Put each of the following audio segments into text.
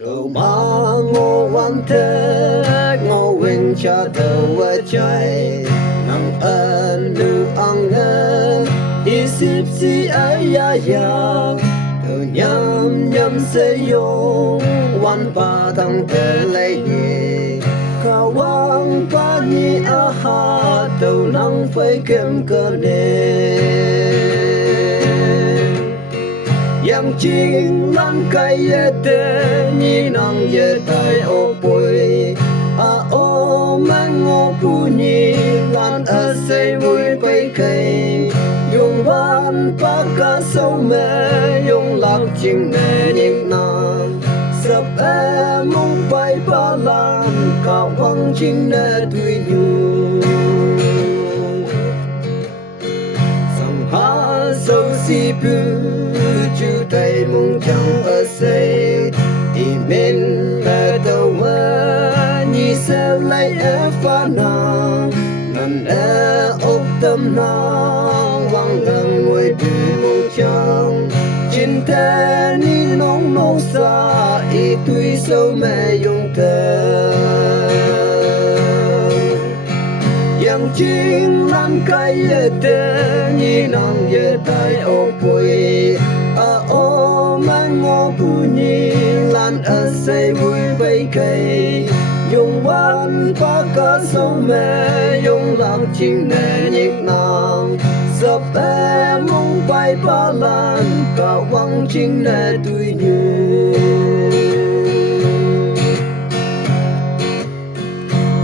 Đầu mà ngô văn thế ngô vinh cha đầu vợ trái nang ân lưu ang ngân đi xếp xí ấy ya ya đầu nhâm nhâm sẽ dùng văn ba thằng thế lấy nhị khao vang ba nhị a ha đầu nang phải kem cơ nè yang chinh lan cây tê ni nang ye tai o pui a o mang ngô pu ni lan a say vui bay cây dùng ban pa ca sâu mê dùng lạc chinh nê nhịp nàng sập em mong bay ba lan cao vang chinh nê tùy nhu sam ha sâu si pu chú tay mong chẳng ở xây thì mình về đâu mà nhị sẽ lấy em phá nàng nằm e ốc tâm nàng vang gần ngồi bù mong chẳng chín thế ni nóng nóng xa ý tuy sâu mẹ dùng thơ yang chinh lan cây tê ni nàng ye tai ô bùi o mang ngô pu ni lan ở say vui bay cây dùng văn pa ca sâu mê dùng lạc chinh nè nhịp nàng sập em mong bay ba lan cả vang chinh nè tùy như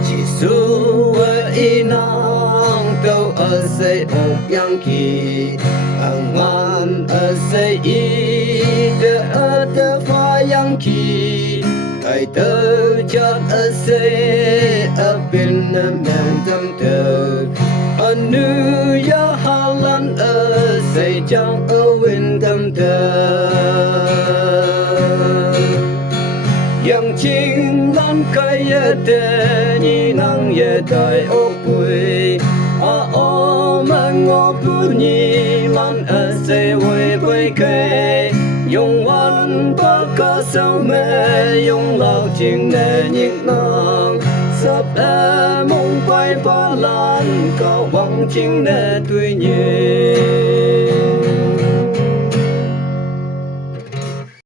chỉ số ý nàng đâu ở say ốc yang kỳ ang man ở say ý de ở de pha yang kỳ ai tơ chợt ở say ở bên nam tâm tơ anh nu ya hà lan ở say chẳng ở bên tâm tơ yang chinh lan cây tê ni nang ye tai ô bùi a o mang ngô pu ni lan ở say vui bay cây dùng văn pa ca sâu mê dùng lạc chinh nè nhịp nàng sắp em mong bay ba lan cao vang chinh nè tùy nhẹ